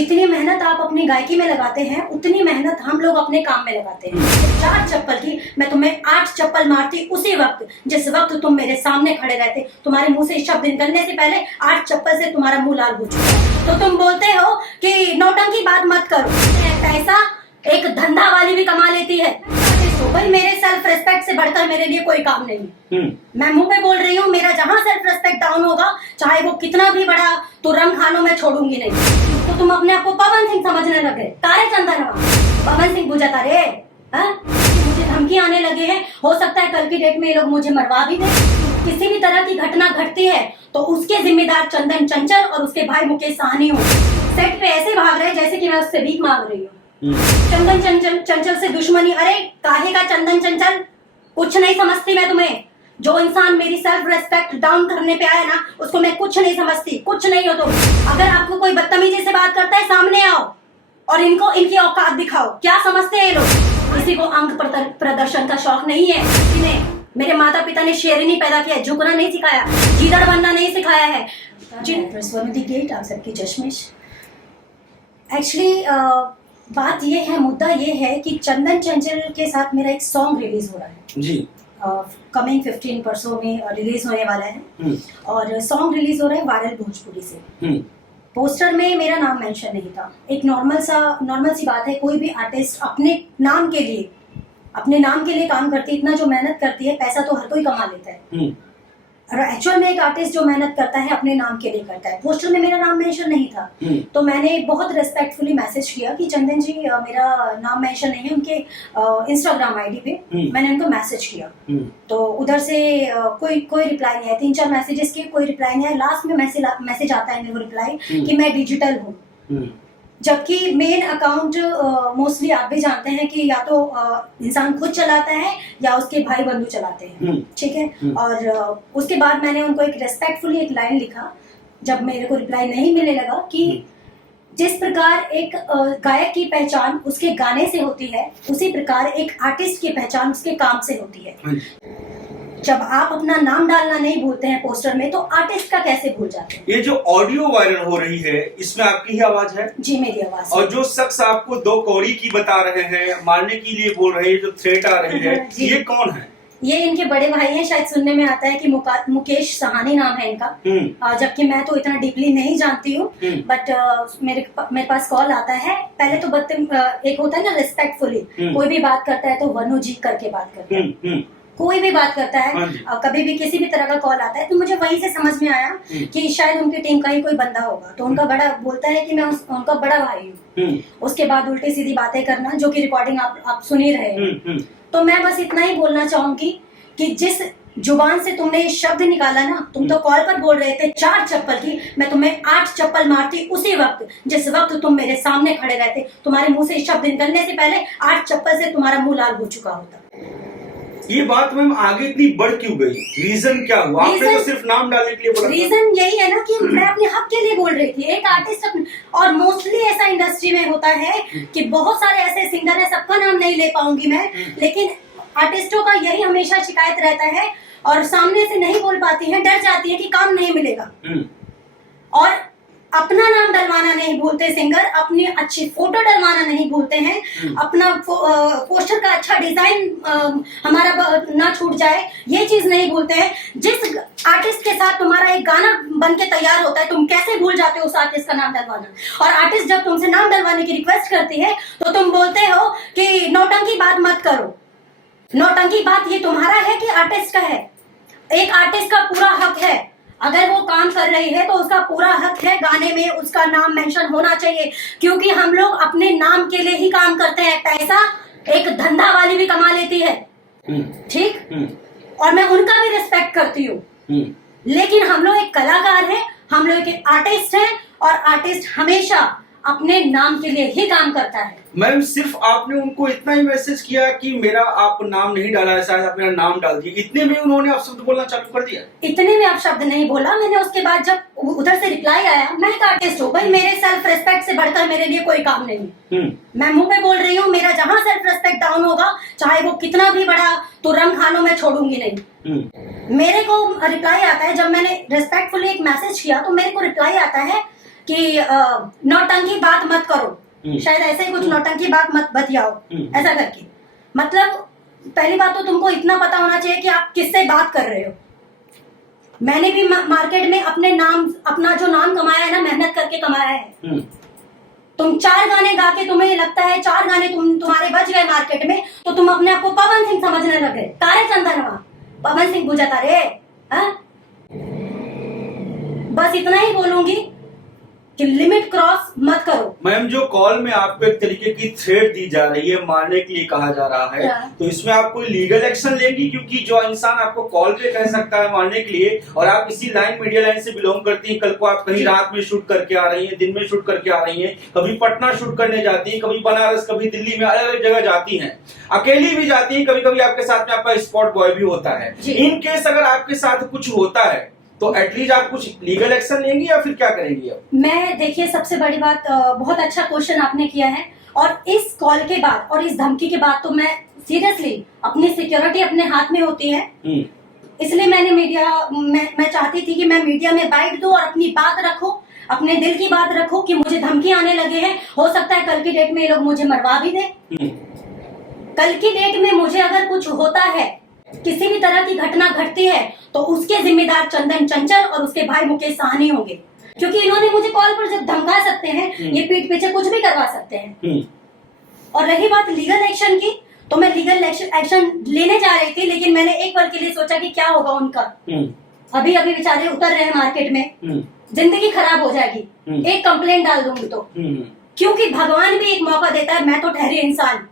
जितनी मेहनत आप अपनी गायकी में लगाते हैं उतनी मेहनत हम लोग अपने काम में लगाते हैं। 4 चप्पल की मैं तुम्हें 8 चप्पल मारती उसी वक्त जिस वक्त तुम मेरे सामने खड़े रहते। तुम्हारे मुंह से शब्द निकलने से पहले 8 चप्पल से तुम्हारा मुंह लाल हो चुका। तो तुम बोलते हो कि नौटंकी बात मत करो, पैसा एक धंधा वाली भी कमा लेती है। तो भाई मेरे सेल्फ रेस्पेक्ट से बढ़कर मेरे लिए कोई काम नहीं। मैं मुंह पे बोल रही हूँ, मेरा जहाँ सेल्फ रेस्पेक्ट डाउन होगा चाहे वो कितना भी बड़ा तुरंग खानो मैं छोड़ूंगी नहीं। तो तुम अपने आप को पवन सिंह समझने लगे, तारे चंदन पवन सिंह पूजा तारे। मुझे धमकी आने लगे हैं, हो सकता है कल की डेट में ये लोग मुझे मरवा भी दें। किसी भी तरह की घटना घटती है तो उसके जिम्मेदार चंदन चंचल और उसके भाई मुकेश साहनी हो। सेट पे ऐसे भाग रहे जैसे कि मैं उससे भीख मांग रही हूँ। चंदन चंचल से दुश्मनी, अरे काहे का चंदन चंचल, कुछ नहीं समझती मैं तुम्हें। जो इंसान मेरी सेल्फ रेस्पेक्ट डाउन करने पे आया ना उसको मैं कुछ नहीं समझती, कुछ नहीं हो तुम। अगर आपको कोई बदतमीजी से बात करता है सामने आओ और इनको इनकी औकात दिखाओ। क्या समझते हैं ये लोग? किसी को अंग प्रदर्शन का शौक नहीं है। मेरे माता पिता ने शेरनी पैदा किया, झुकना नहीं सिखाया, गीदड़ बनना नहीं सिखाया है। गेट आप सबकी चश्मिश। एक्चुअली बात ये है, मुद्दा ये है कि चंदन चंचल के साथ मेरा एक सॉन्ग रिलीज हो रहा है जी। कमिंग 15 परसों में रिलीज होने वाला है और सॉन्ग रिलीज हो रहा है वायरल भोजपुरी से। पोस्टर में मेरा नाम मेंशन नहीं था। एक नॉर्मल सी बात है, कोई भी आर्टिस्ट अपने नाम के लिए काम करती है। इतना जो मेहनत करती है, पैसा तो हर कोई कमा लेता है और एक्चुअल में एक आर्टिस्ट जो मेहनत करता है अपने नाम के लिए करता है। पोस्टर में मेरा नाम मेंशन नहीं था तो मैंने बहुत रिस्पेक्टफुली मैसेज किया कि चंदन जी मेरा नाम मेंशन नहीं है। उनके इंस्टाग्राम आईडी पे मैंने उनको मैसेज किया तो उधर से कोई रिप्लाई नहीं आया। 3-4 मैसेजेस के कोई रिप्लाई नहीं आया। लास्ट में मैसेज आता है मेरे को रिप्लाई कि मैं डिजिटल हूँ। जबकि मेन अकाउंट मोस्टली आप भी जानते हैं कि या तो इंसान खुद चलाता है या उसके भाई बंधु चलाते हैं, ठीक है। और उसके बाद मैंने उनको एक रेस्पेक्टफुली एक लाइन लिखा जब मेरे को रिप्लाई नहीं मिलने लगा कि जिस प्रकार एक गायक की पहचान उसके गाने से होती है उसी प्रकार एक आर्टिस्ट की पहचान उसके काम से होती है। जब आप अपना नाम डालना नहीं भूलते हैं पोस्टर में तो आर्टिस्ट का कैसे भूल जाते हैं? ये जो ऑडियो वायरल हो रही है इसमें आपकी ही आवाज है? जी मेरी आवाज। और जो शख्स आपको 2 कौड़ी की बता रहे हैं, मारने के लिए बोल रहे हैं, जो थ्रेट आ रही है, ये कौन है? ये इनके बड़े भाई हैं। शायद सुनने में आता है कि मुकेश साहनी नाम है इनका। जबकि मैं तो इतना डीपली नहीं जानती हूँ बट मेरे पास कॉल आता है। पहले तो एक होता है ना रिस्पेक्टफुली, कोई भी बात करता है तो वनु जी करके बात करता है। कोई भी बात करता है कभी भी किसी भी तरह का कॉल आता है तो मुझे वहीं से समझ में आया कि शायद उनकी टीम का ही कोई बंदा होगा। तो उनका बड़ा बोलता है कि मैं उनका बड़ा भाई हूँ। उसके बाद उल्टी सीधी बातें करना जो कि रिकॉर्डिंग आप सुन ही रहे हैं। तो मैं बस इतना ही बोलना चाहूंगी कि जिस जुबान से तुमने ये शब्द निकाला ना, तुम तो कॉल पर बोल रहे थे 4 चप्पल की, मैं तुम्हें 8 चप्पल मारती उसी वक्त जिस वक्त तुम मेरे सामने खड़े रहते। तुम्हारे मुंह से शब्द निकलने से पहले 8 चप्पल से तुम्हारा मुंह लाल हो चुका होता। ये बात मैम आगे इतनी बढ़ क्यों गई? रीजन क्या हुआ? आपने तो सिर्फ नाम डालने के लिए बोला। रीजन यही है ना कि मैं अपने हक के लिए बोल रही थी। एक आर्टिस्ट और मोस्टली ऐसा इंडस्ट्री में होता है कि बहुत सारे ऐसे सिंगर है, सबका नाम नहीं ले पाऊंगी मैं, लेकिन आर्टिस्टों का यही हमेशा शिकायत रहता है और सामने से नहीं बोल पाती है, डर जाती है कि काम नहीं मिलेगा। और अपना नाम डलवाना नहीं भूलते सिंगर, अपनी अच्छी फोटो डलवाना नहीं भूलते हैं, अपना पोस्टर का अच्छा डिजाइन हमारा ना छूट जाए ये चीज नहीं भूलते हैं। जिस आर्टिस्ट के साथ तुम्हारा एक गाना बन के तैयार होता है तुम कैसे भूल जाते हो उस आर्टिस्ट का नाम डलवाना? और आर्टिस्ट जब तुमसे नाम डलवाने की रिक्वेस्ट करती है तो तुम बोलते हो कि नौटंकी बात मत करो। नौटंकी बात ये तुम्हारा है कि आर्टिस्ट का है? एक आर्टिस्ट का पूरा हक है, अगर वो काम कर रही है तो उसका पूरा हक है गाने में उसका नाम मेंशन होना चाहिए, क्योंकि हम लोग अपने नाम के लिए ही काम करते हैं। पैसा एक धंधा वाली भी कमा लेती है, ठीक? और मैं उनका भी रिस्पेक्ट करती हूँ, लेकिन हम लोग एक कलाकार हैं, हम लोग एक आर्टिस्ट हैं और आर्टिस्ट हमेशा अपने नाम के लिए ही काम करता है। मैम सिर्फ आपने उनको इतना ही मैसेज किया कि मेरा आप नाम नहीं डाला है, शायद आप मेरा नाम डाल दिए, इतने में उन्होंने आप शब्द बोलना चालू कर दिया? इतने में आप शब्द नहीं बोला मैंने। उसके बाद जब उधर से रिप्लाई आया, मैं एक आर्टिस्ट हूँ भाई, मेरे सेल्फ रेस्पेक्ट से बढ़कर मेरे लिए कोई काम नहीं। मैं मुंह पे बोल रही हूँ, मेरा जहाँ सेल्फ रेस्पेक्ट डाउन होगा चाहे वो कितना भी बड़ा तुरंग खानो मैं छोड़ूंगी नहीं। मेरे को रिप्लाई आता है जब मैंने रेस्पेक्टफुली एक मैसेज किया तो मेरे को रिप्लाई आता है कि नौटंकी बात मत करो, शायद ऐसे ही कुछ नौटंकी बात मत बतियाओ, ऐसा करके। मतलब पहली बात तो तुमको इतना पता होना चाहिए कि आप किससे बात कर रहे हो। मैंने भी मार्केट में अपना जो नाम कमाया है ना, मेहनत करके कमाया है। तुम 4 गाने गा के तुम्हें लगता है 4 गाने तुम्हारे बज गए मार्केट में, तो तुम अपने आप को पवन सिंह समझने लग गए। तारे चंदनवा पवन सिंह बुझा तारे, हाँ? बस इतना ही बोलूंगी कि लिमिट क्रॉस मत करो। मैम, जो कॉल में आपको एक तरीके की थ्रेट दी जा रही है, मारने के लिए कहा जा रहा है, तो इसमें आप कोई लीगल एक्शन लेंगी? क्योंकि जो इंसान आपको कॉल पे कह सकता है मारने के लिए, और आप इसी मीडिया लाइन से बिलोंग करती हैं, कल को आप कहीं रात में शूट करके आ रही हैं, दिन में शूट करके आ रही हैं, कभी पटना शूट करने जाती हैं, कभी बनारस, कभी दिल्ली में, अलग अलग जगह जाती हैं, अकेली भी जाती हैं, कभी कभी आपके साथ में आपका स्पॉट बॉय भी होता है। इन केस अगर आपके साथ कुछ होता है तो एटलीस्ट आप कुछ लीगल एक्शन लेंगी या फिर क्या करेंगी आप? मैं देखिए, सबसे बड़ी बात, बहुत अच्छा क्वेश्चन आपने किया है, और इस कॉल के बाद और इस धमकी के बाद तो मैं सीरियसली, अपनी सिक्योरिटी अपने हाथ में होती है, इसलिए मैंने मैं चाहती थी कि मैं मीडिया में बाइट दूं और अपनी बात रखूं, अपने दिल की बात रखूं कि मुझे धमकी आने लगे हैं। हो सकता है कल की डेट में ये लोग मुझे मरवा भी दें। कल की डेट में मुझे अगर कुछ होता है, किसी भी तरह की घटना घटती है, तो उसके जिम्मेदार चंदन चंचल और उसके भाई मुकेश साहनी होंगे, क्योंकि इन्होंने मुझे कॉल पर जब धमका सकते हैं, ये पीठ पीछे कुछ भी करवा सकते हैं। और रही बात लीगल एक्शन की, तो मैं लीगल एक्शन लेने जा रही थी, लेकिन मैंने एक पल के लिए सोचा कि क्या होगा उनका। अभी अभी बेचारे उतर रहे हैं मार्केट में, जिंदगी खराब हो जाएगी, एक कंप्लेंट डाल दूंगी तो। क्योंकि भगवान भी एक मौका देता है, मैं तो ठहरी इंसान,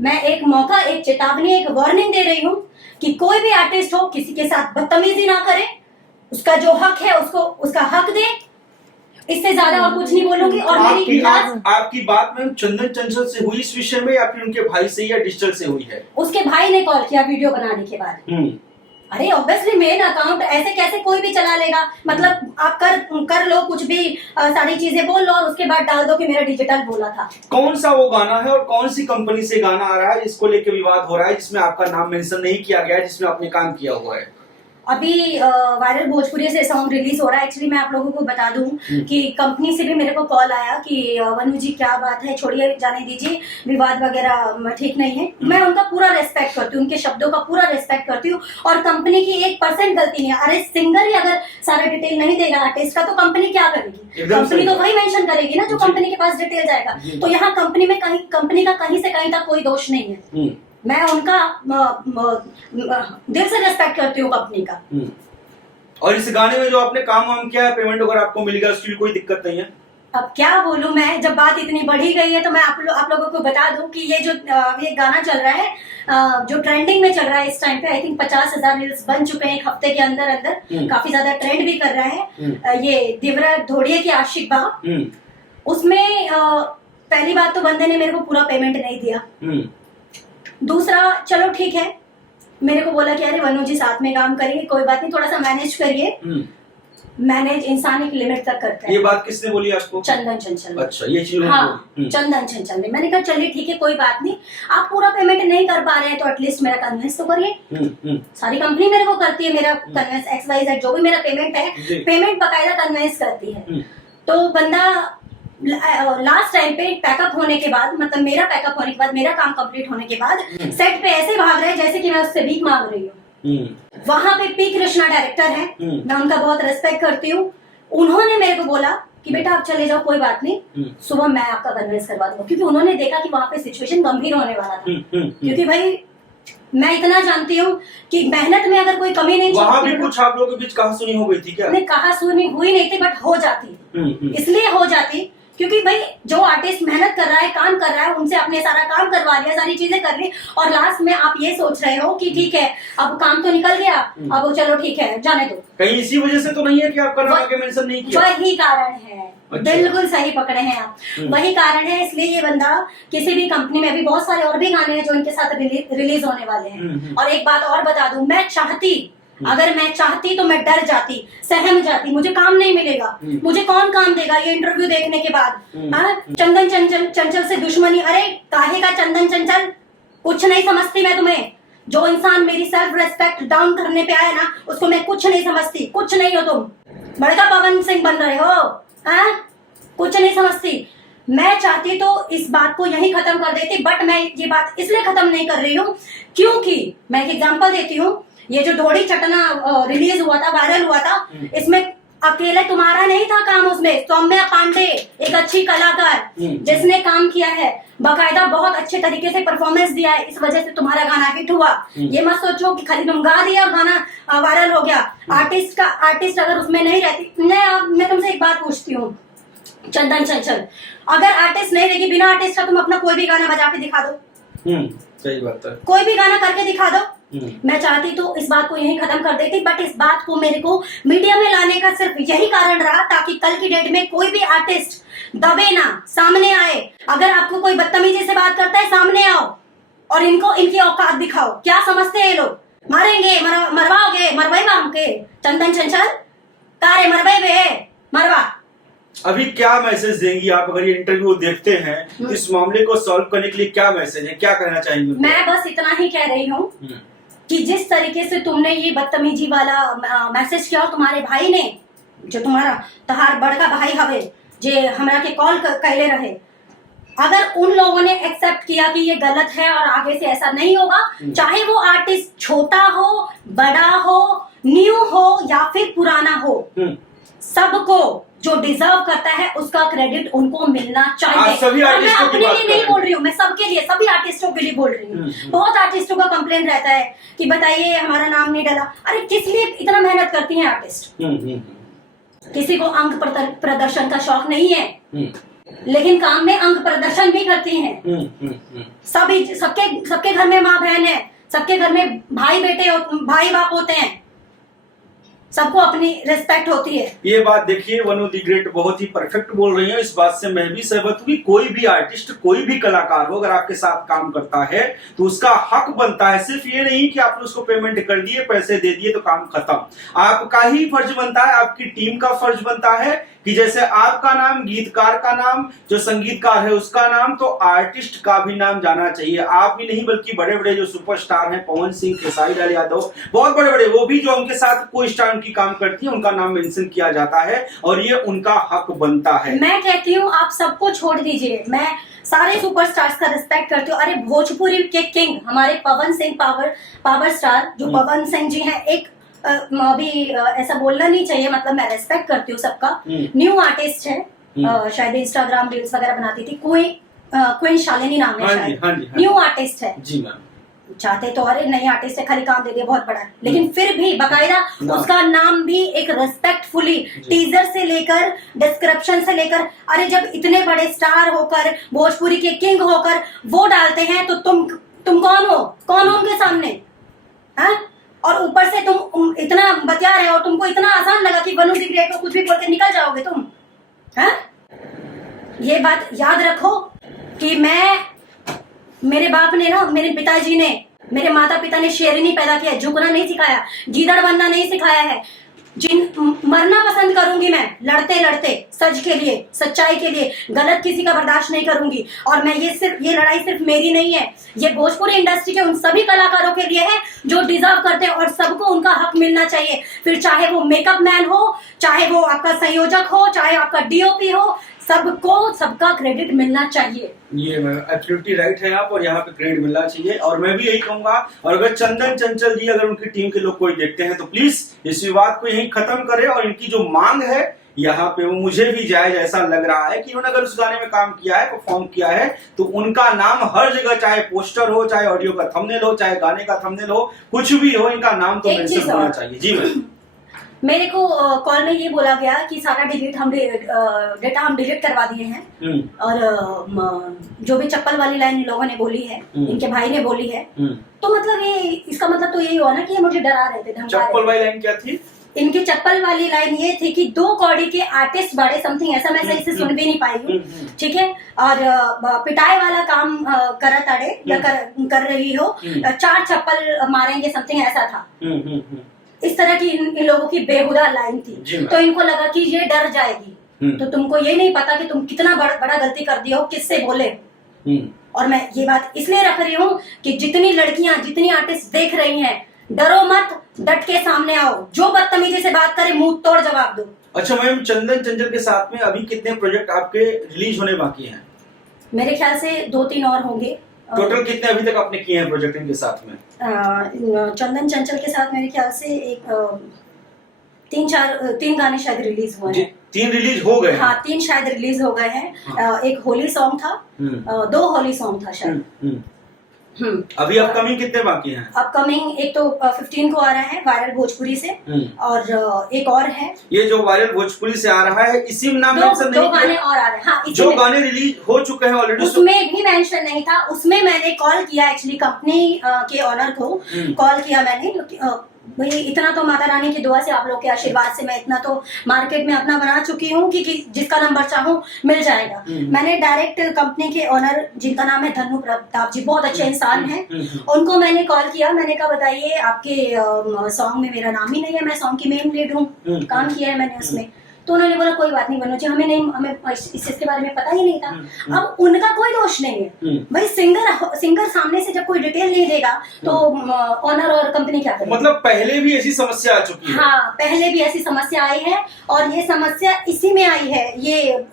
मैं एक मौका, एक चेतावनी, एक वार्निंग दे रही हूँ कि कोई भी आर्टिस्ट हो, किसी के साथ बदतमीजी ना करे, उसका जो हक है उसको उसका हक दे। इससे ज्यादा और कुछ नहीं बोलूंगी। और आपकी बात मैम चंदन चंचल से हुई इस विषय में, या फिर उनके भाई से या डिजिटल से हुई है? उसके भाई ने कॉल किया वीडियो बनाने के बाद। अरे ऑब्वियसली मेन अकाउंट ऐसे कैसे कोई भी चला लेगा? मतलब आप कर लो कुछ भी, सारी चीजें बोल लो और उसके बाद डाल दो कि मेरा डिजिटल बोला था। कौन सा वो गाना है और कौन सी कंपनी से गाना आ रहा है जिसको लेके विवाद हो रहा है, जिसमें आपका नाम मेंशन नहीं किया गया है, जिसमें आपने काम किया हुआ है? अभी वायरल भोजपुरी से सॉन्ग रिलीज हो रहा है। एक्चुअली मैं आप लोगों को बता दूं कि कंपनी से भी मेरे को कॉल आया कि वनु जी क्या बात है, छोड़िए, जाने दीजिए, विवाद वगैरह ठीक नहीं है। मैं उनका पूरा रेस्पेक्ट करती हूँ, उनके शब्दों का पूरा रेस्पेक्ट करती हूँ, और कंपनी की 1% गलती नहीं है। अरे सिंगर ही अगर सारा डिटेल नहीं देगा आर्टिस्ट का, तो कंपनी क्या करेगी? कंपनी तो वही मेंशन करेगी ना जो कंपनी के पास डिटेल जाएगा। तो यहाँ कंपनी का कहीं से कहीं तक कोई दोष नहीं है। मैं उनका दिल से रेस्पेक्ट करती हूँ कंपनी का। और इस गाने में जो आपने काम वाम किया है, पेमेंट अगर आपको मिल गया, उसकी कोई दिक्कत नहीं है? अब क्या बोलूं मैं, जब बात इतनी बढ़ी गई है तो मैं आप लोगों को बता दूं कि ये जो ये गाना चल रहा है, जो ट्रेंडिंग में चल रहा है इस टाइम पे, आई थिंक 50,000 रील्स बन चुके हैं एक हफ्ते के अंदर अंदर, काफी ज्यादा ट्रेंड भी कर रहा है। ये दिवरा धोड़िए की आशिक बा, उसमें पहली बात तो बंदे ने मेरे को पूरा पेमेंट नहीं दिया। दूसरा, चलो ठीक है, मेरे को बोला कि अरे वनु जी साथ में काम करेंगे, कोई बात नहीं, थोड़ा सा मैनेज करिए। मैनेज इंसान एक लिमिट तक करता है। ये बात किसने बोली आपको? चंदन चंचल। अच्छा, ये चीज? हाँ, चंदन चंचल ने। मैंने कहा चलिए ठीक है, कोई बात नहीं, आप पूरा पेमेंट नहीं कर पा रहे हैं तो एटलीस्ट मेरा कन्वेंस तो करिए। सारी कंपनी मेरे को करती है, मेरा कन्वेंस XYZ जो भी मेरा पेमेंट है, पेमेंट बकायदा कन्वेंस करती है। तो बंदा लास्ट टाइम पे पैकअप होने के बाद, मतलब मेरा पैकअप होने के बाद, मेरा काम कंप्लीट होने के बाद, सेट पे ऐसे भाग रहे जैसे कि मैं उससे भीख मांग रही हूँ। वहां पे पी कृष्णा डायरेक्टर है, मैं उनका बहुत रेस्पेक्ट करती हूँ। उन्होंने मेरे को बोला कि बेटा आप चले जाओ, कोई बात नहीं, सुबह मैं आपका कन्वेंस करवा दूंगा, क्योंकि उन्होंने देखा कि वहां पे सिचुएशन गंभीर होने वाला था। क्योंकि भाई मैं इतना जानती हूँ कि मेहनत में अगर कोई कमी नहीं, वहां भी कुछ आप लोगों के बीच कहासुनी हो गई थी क्या? नहीं, कहासुनी हुई नहीं थी, बट हो जाती। इसलिए हो जाती क्योंकि भाई जो आर्टिस्ट मेहनत कर रहा है, काम कर रहा है, उनसे आपने सारा काम करवा लिया, सारी चीजें कर ली, और लास्ट में आप ये सोच रहे हो कि ठीक है अब काम तो निकल गया, अब चलो ठीक है जाने दो। कहीं इसी वजह से तो नहीं है कि आपका नाम आगे मेंशन नहीं किया? वही कारण है। अच्छा। बिल्कुल सही पकड़े हैं आप, वही कारण है। इसलिए ये बंदा किसी भी कंपनी में, अभी बहुत सारे और भी गाने हैं जो इनके साथ रिलीज होने वाले हैं। और एक बात और बता दूं, अगर मैं चाहती तो मैं डर जाती, सहम जाती, मुझे काम नहीं मिलेगा, मुझे कौन काम देगा ये इंटरव्यू देखने के बाद? चंदन चंचल से दुश्मनी? अरे काहे का चंदन चंचल, कुछ नहीं समझती मैं तुम्हें। जो इंसान मेरी सेल्फ रेस्पेक्ट डाउन करने पे आए ना, उसको मैं कुछ नहीं समझती, कुछ नहीं हो तुम। बड़का पवन सिंह बन रहे हो, हाँ? कुछ नहीं समझती। मैं चाहती तो इस बात को यहीं खत्म कर देती, बट मैं ये बात इसलिए खत्म नहीं कर रही हूँ क्योंकि मैं एक एग्जांपल देती हूँ। ये जो ढोड़ी चटना रिलीज हुआ था, वायरल हुआ था, इसमें अकेले तुम्हारा नहीं था काम, उसमें सौम्या पांडे एक अच्छी कलाकार जिसने काम किया है, बाकायदा बहुत अच्छे तरीके से परफॉर्मेंस दिया है, इस वजह से तुम्हारा गाना हिट हुआ। ये मत सोचो कि खाली तुम गा दिया और गाना वायरल हो गया। आर्टिस्ट अगर उसमें नहीं रहती, मैं तुमसे एक बात पूछती हूँ चंदन चंचल, अगर आर्टिस्ट नहीं रहेगी, बिना आर्टिस्ट का तुम अपना कोई भी गाना बजा के दिखा दो, सही बात है, कोई भी गाना करके दिखा दो। मैं चाहती तो इस बात को यहीं खत्म कर देती, बट इस बात को मेरे को मीडिया में लाने का सिर्फ यही कारण रहा ताकि कल की डेट में कोई भी आर्टिस्ट दबे ना, सामने आए। अगर आपको कोई बदतमीजी से बात करता है, सामने आओ और इनको इनकी औकात दिखाओ। क्या समझते हैं ये लोग? मारेंगे, मरवाओगे, मरवाई बाम के चंदन चंचल कारे मरवाई बे मरवा। अभी क्या मैसेज देंगी आप अगर ये इंटरव्यू देखते हैं तो इस मामले को सॉल्व करने के लिए क्या मैसेज है, क्या कहना चाहेंगे? मैं बस इतना ही कह रही हूँ कि जिस तरीके से तुमने ये बदतमीजी वाला मैसेज किया और तुम्हारे भाई ने, जो तुम्हारा तहार बड़का भाई हवे, जे हमरा के कॉल कैले रहे, अगर उन लोगों ने एक्सेप्ट किया कि ये गलत है और आगे से ऐसा नहीं होगा, चाहे वो आर्टिस्ट छोटा हो, बड़ा हो, न्यू हो या फिर पुराना हो, सबको जो डिजर्व करता है उसका क्रेडिट उनको मिलना चाहिए। सभी और मैं आर्टिस्टों अपने लिए नहीं बोल रही हूँ, मैं सबके लिए, सभी आर्टिस्टों के लिए बोल रही हूँ। बहुत आर्टिस्टों का कंप्लेन रहता है कि बताइए हमारा नाम नहीं डला। अरे किस लिए इतना मेहनत करती हैं आर्टिस्ट? किसी को अंक प्रदर्शन का शौक नहीं है, लेकिन काम में अंक प्रदर्शन भी करती हैं। सबके घर में माँ बहन है, सबके घर में भाई भाई बाप होते हैं, सबको अपनी रिस्पेक्ट होती है। ये बात देखिए वनु दी ग्रेट बहुत ही परफेक्ट बोल रही है। इस बात से मैं भी सहमत हूँ कि कोई भी आर्टिस्ट, कोई भी कलाकार हो, अगर आपके साथ काम करता है तो उसका हक बनता है। सिर्फ ये नहीं कि आपने उसको पेमेंट कर दिए, पैसे दे दिए तो काम खत्म। आपका ही फर्ज बनता है, आपकी टीम का फर्ज बनता है कि जैसे आपका नाम, गीतकार का नाम, जो संगीतकार है उसका नाम, तो आर्टिस्ट का भी नाम जाना चाहिए। आप ही नहीं बल्कि बड़े बड़े जो सुपरस्टार हैं, पवन सिंह, खेसारी लाल यादव, बहुत बड़े बड़े, वो भी जो उनके साथ कोई स्टार की काम करती है उनका नाम मेंशन किया जाता है और ये उनका हक बनता है। मैं कहती हूँ आप सबको छोड़ दीजिए, मैं सारे सुपरस्टार्स का रिस्पेक्ट करती हूँ। अरे भोजपुरी के किंग हमारे पवन सिंह, पावर स्टार जो पवन सिंह जी हैं, एक अभी ऐसा बोलना नहीं चाहिए, मतलब मैं रेस्पेक्ट करती हूँ सबका। न्यू आर्टिस्ट है, शायद इंस्टाग्राम रील्स वगैरह बनाती थी, क्वीन शालिनी नाम है शायद, न्यू आर्टिस्ट है जी मैम। चाहते तो अरे नई आर्टिस्ट है, खाली काम दे दिया, बहुत बड़ा है, लेकिन फिर भी बकायदा उसका नाम भी एक रिस्पेक्टफुली टीजर से लेकर डिस्क्रिप्शन से लेकर, अरे जब इतने बड़े स्टार होकर, भोजपुरी के किंग होकर वो डालते हैं तो तुम कौन हो उनके सामने? हाँ? और ऊपर से तुम इतना बतिया रहे हो, तुमको इतना आसान लगा कि वनु दी ग्रेट को कुछ भी बोल के निकल जाओगे तुम। हाँ? ये बात याद रखो कि मेरे बाप ने ना, मेरे पिताजी ने, मेरे माता पिता ने शेरनी पैदा किया, झुकना नहीं सिखाया, गीदड़ बनना नहीं सिखाया है। मरना पसंद करूंगी मैं, लड़ते लड़ते सच के लिए, सच्चाई के लिए, गलत किसी का बर्दाश्त नहीं करूंगी। और मैं ये लड़ाई सिर्फ मेरी नहीं है, ये भोजपुरी इंडस्ट्री के उन सभी कलाकारों के लिए है जो डिजर्व करते हैं और सबको उनका हक मिलना चाहिए। फिर चाहे वो मेकअप मैन हो, चाहे वो आपका संयोजक हो, चाहे आपका डीओपी हो, सबको सबका क्रेडिट मिलना चाहिए। ये एब्सोल्युटली राइट है आप, और यहाँ पे क्रेडिट मिलना चाहिए। और मैं भी यही कहूंगा, और अगर चंदन चंचल जी, अगर उनकी टीम के लोग कोई देखते हैं तो प्लीज इस विवाद को यहीं खत्म करें। और इनकी जो मांग है यहाँ पे, वो मुझे भी जायज ऐसा लग रहा है कि उन्होंने अगर उस गाने में काम किया है, परफॉर्म किया है, तो उनका नाम हर जगह, चाहे पोस्टर हो, चाहे ऑडियो का थंबनेल हो, चाहे गाने का थंबनेल हो, कुछ भी हो, इनका नाम तो मेंशन होना चाहिए। जी मैम। मेरे को कॉल में ये बोला गया कि सारा डेटा हम डिलीट करवा दिए हैं, और जो भी चप्पल वाली लाइन लोगों ने बोली है, इनके भाई ने बोली है, तो मतलब ये, इसका मतलब तो यही हुआ ना कि ये मुझे डरा रहे थे, धमका रहे थे। चप्पल वाली लाइन क्या थी? इनकी चप्पल वाली लाइन ये थी कि 2 कौड़ी के आर्टिस्ट बड़े, समथिंग ऐसा, मैं सही से सुन भी नहीं पाई हूँ, ठीक है। और पिटाई वाला काम करत अड़े या कर रही हो, 4 चप्पल मारेंगे, समथिंग ऐसा था। इस तरह की इन लोगों की बेहुदा लाइन थी। तो इनको लगा कि ये डर जाएगी, तो तुमको ये नहीं पता कि तुम कितना बड़ा गलती कर दिया हो, किससे बोले। और मैं ये बात इसलिए रख रही हूँ कि जितनी लड़कियां, जितनी आर्टिस्ट देख रही हैं, डरो मत, डट के सामने आओ। जो बदतमीजी से बात करे, मुंह तोड़ जवाब दो। अच्छा मैम, चंदन चंचल के साथ में अभी कितने प्रोजेक्ट आपके रिलीज होने बाकी हैं? मेरे ख्याल से 2-3 और होंगे। टोटल कितने अभी तक आपने किए हैं प्रोजेक्ट इनके साथ में? चंदन चंचल के साथ मेरे ख्याल से एक 3 गाने शायद रिलीज हुए हैं। 3 रिलीज हो गए? हाँ, 3 शायद रिलीज हो गए हैं। हाँ। एक होली सॉन्ग था, 2 होली सॉन्ग था शायद। अभी अपकमिंग कितने बाकी हैं? अपकमिंग एक तो 15 को आ रहा है वायरल भोजपुरी से, और एक और है। ये जो वायरल भोजपुरी से आ रहा है इसी में नाम मेंशन नहीं 2 गाने और आ रहे हैं। हाँ, जो गाने रिलीज हो चुके हैं ऑलरेडी उसमें भी मेंशन नहीं था। उसमें मैंने कॉल किया एक्चुअली कंपनी के ओनर को, कॉल किया मैंने। भाई इतना तो माता रानी की दुआ से, आप लोग के आशीर्वाद से मैं इतना तो मार्केट में अपना बना चुकी हूँ कि जिसका नंबर चाहूँ मिल जाएगा। मैंने डायरेक्ट कंपनी के ओनर, जिनका नाम है धनु प्रताप जी, बहुत अच्छे इंसान हैं, उनको मैंने कॉल किया। मैंने कहा बताइए, आपके सॉन्ग में मेरा नाम ही नहीं है, मैं सॉन्ग की मेन लीड हूँ, काम किया है मैंने उसमें। तो उन्होंने बोला कोई बात नहीं बनू जी, हमें इस चीज के बारे में पता ही नहीं था। अब उनका कोई दोष नहीं है भाई, सिंगर सामने से जब कोई डिटेल नहीं देगा तो ओनर और कंपनी क्या करेगी? मतलब पहले भी ऐसी समस्या आ चुकी है? हाँ, पहले भी ऐसी समस्या आई है, और ये समस्या इसी में आई है, ये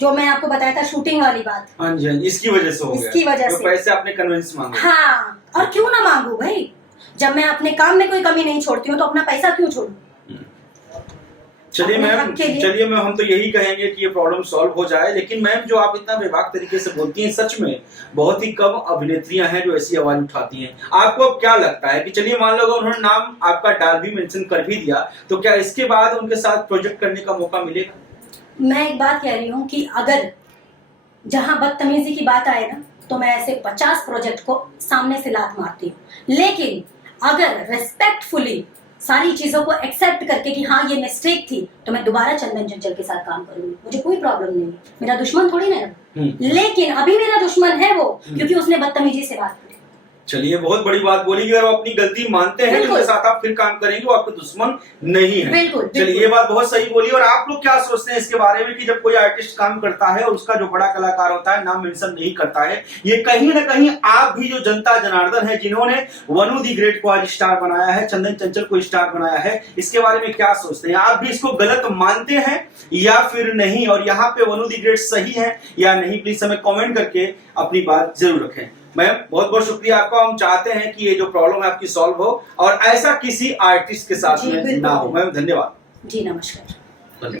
जो मैं आपको बताया था शूटिंग वाली बात। हाँ जी, इसकी वजह से हो गया। इसकी वजह से पैसे आपने कन्विंस मांगे। हाँ, और क्यों ना मांगू भाई, जब मैं अपने काम में कोई कमी नहीं छोड़ती हूँ तो अपना पैसा क्यों छोड़ू? चलिए मैम, हम तो यही कहेंगे कि ये प्रॉब्लम सॉल्व हो जाए। लेकिन मैम, जो आप इतना बेबाक तरीके से बोलती हैं, सच में बहुत ही कम अभिनेत्रियां हैं जो ऐसी आवाज उठाती हैं। आपको अब क्या लगता है कि चलिए मान लो उन्होंने नाम आपका डाल भी मेंशन कर भी दिया, तो क्या इसके बाद उनके साथ प्रोजेक्ट करने का मौका मिलेगा? मैं एक बात कह रही हूँ कि अगर जहां बदतमीजी की बात आए ना, तो मैं ऐसे 50 प्रोजेक्ट को सामने से लात मारती हूँ। लेकिन अगर रेस्पेक्टफुली सारी चीजों को एक्सेप्ट करके कि हाँ ये मिस्टेक थी, तो मैं दोबारा चंदन चंचल के साथ काम करूंगी, मुझे कोई प्रॉब्लम नहीं। मेरा दुश्मन थोड़ी ना है, लेकिन अभी मेरा दुश्मन है वो, क्योंकि उसने बदतमीजी से बात की। चलिए, बहुत बड़ी बात बोली कि अगर आप अपनी गलती मानते हैं जिनके साथ आप फिर काम करेंगे, वो आपके दुश्मन नहीं है। बिल्कुल। चलिए, ये बात बहुत सही बोली। और आप लोग क्या सोचते हैं इसके बारे में कि जब कोई आर्टिस्ट काम करता है और उसका जो बड़ा कलाकार होता है नाम मेंशन नहीं करता है, ये कहीं ना कहीं आप भी जो जनता जनार्दन है, जिन्होंने वनु दी ग्रेट को आज स्टार बनाया है, चंदन चंचल को स्टार बनाया है, इसके बारे में क्या सोचते हैं? आप भी इसको गलत मानते हैं या फिर नहीं? और यहाँ पे वनु दी ग्रेट सही है या नहीं, प्लीज हमें कॉमेंट करके अपनी बात जरूर रखें। मैम, बहुत बहुत शुक्रिया आपका। हम चाहते हैं कि ये जो प्रॉब्लम है आपकी सॉल्व हो और ऐसा किसी आर्टिस्ट के साथ में ना हो। मैम, धन्यवाद जी। नमस्कार।